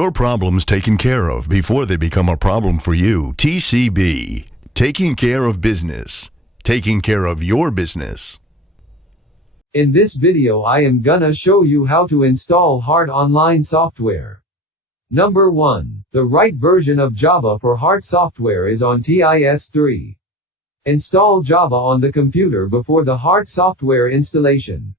your problems taken care of before they become a problem for you. TCB. Taking care of business. Taking care of your business. In this video I am gonna show you how to install hard online software. Number 1. The right version of Java for hard software is on TIS3. Install Java on the computer before the hard software installation.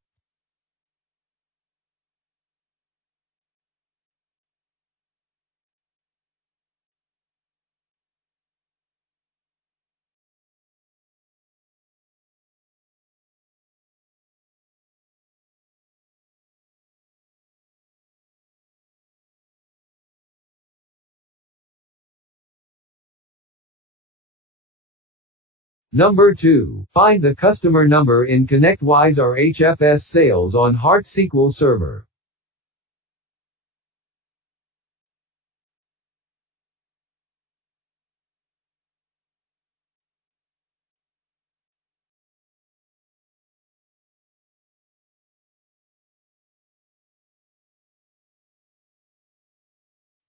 Number 2. Find the customer number in ConnectWise or HFS Sales on Heart SQL Server.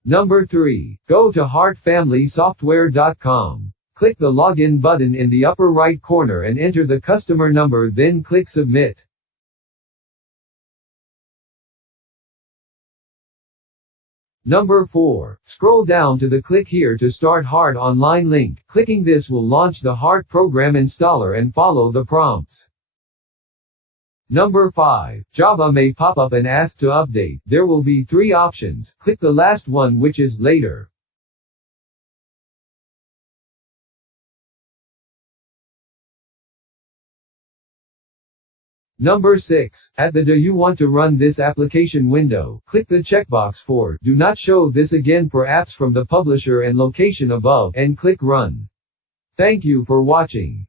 Number 3. Go to heartfamilysoftware.com. Click the Login button in the upper right corner and enter the customer number, then click Submit. Number 4. Scroll down to the Click Here to Start Hard Online link. Clicking this will launch the Hard Program Installer and follow the prompts. Number 5. Java may pop up and ask to update. There will be 3 options. Click the last one, which is Later. Number 6. At the Do you want to run this application window, click the checkbox for Do not show this again for apps from the publisher and location above, and click Run. Thank you for watching.